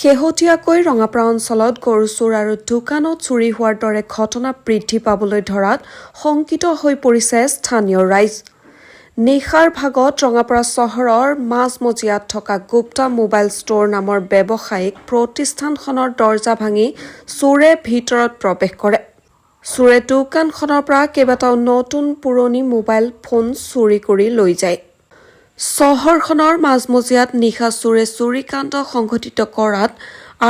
শেহতীয়াকৈ ৰঙাপাৰা অঞ্চলত গৰু চোৰ আৰু দোকানত চুৰি হোৱাৰ দৰে ঘটনা বৃদ্ধি পাবলৈ ধৰাত শংকিত হৈ পৰিছে স্থানীয় ৰাইজ। নিশাৰ ভাগত ৰঙাপাৰা চহৰৰ মাজমজিয়াত থকা গুপ্তা মোবাইল ষ্ট'ৰ নামৰ ব্যৱসায়িক প্ৰতিষ্ঠানখনৰ দৰ্জা ভাঙি চোৰে ভিতৰত প্ৰৱেশ কৰে। চোৰে দোকানখনৰ পৰা কেইবাটাও নতুন পুৰণি মোবাইল ফোন চুৰি কৰি লৈ যায়। চহৰখনৰ মাজমজিয়াত নিশা চোৰে চুৰিকাণ্ড সংঘটিত কৰাত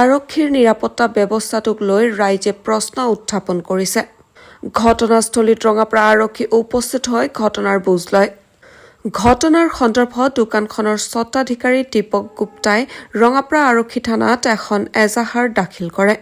আৰক্ষীৰ নিৰাপত্তা ব্যৱস্থাটোক লৈ ৰাইজে প্ৰশ্ন উত্থাপন কৰিছে। ঘটনাস্থলীত ৰঙাপাৰা আৰক্ষী উপস্থিত হৈ ঘটনাৰ বুজ লয়। ঘটনাৰ সন্দৰ্ভত দোকানখনৰ স্বত্বাধিকাৰী দীপক গুপ্তাই ৰঙাপাৰা আৰক্ষী থানাত এখন এজাহাৰ দাখিল কৰে।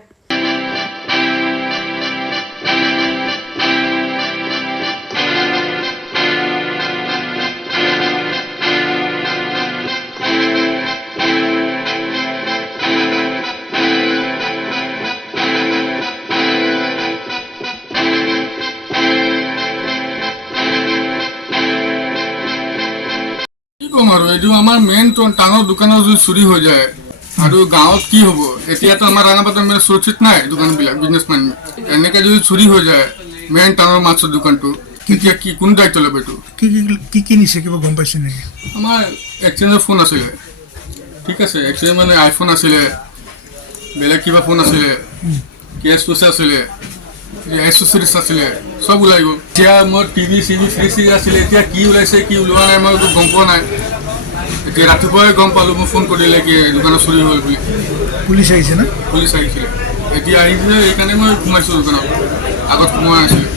এইটো আমাৰ মেইন টাউনৰ দোকানৰ যদি চুৰি হৈ যায় আৰু গাঁৱত কি হ'ব? এতিয়াতো আমাৰ ৰাঙাপাৰাত মানে সুৰক্ষিত নাই দোকানবিলাক, বিজনেছমেন এনেকৈ যদি চুৰি হৈ যায় মেইন টাউনৰ মাছৰ দোকানটো, তেতিয়া কি কোন দায়িত্ব ল'ব? এইটো কি নিছে কিবা গম পাইছে নেকি? আমাৰ এক্সচেঞ্জৰ ফোন আছিলে, ঠিক আছে, এক্সচেঞ্জ মানে আইফোন আছিলে, বেলেগ কিবা ফোন আছিলে, কেছ পইচা আছিলে, এক্সেচৰিজ আছিলে, চব ওলাই গ'ল। এতিয়া মই টিভি ফ্ৰিজ আছিলে, এতিয়া কি ওলাইছে কি ওলোৱা নাই মই গম পোৱা নাই। এতিয়া ৰাতিপুৱাই গম পালোঁ, মই ফোন কৰিলে কি দোকানত চুৰি হ'ল বুলি। পুলিচ আহিছে না? পুলিচ আহিছিলে, এতিয়া আহিছিলে, সেইকাৰণে মই সোমাইছোঁ দোকানত, আগত সোমোৱা নাছিলে।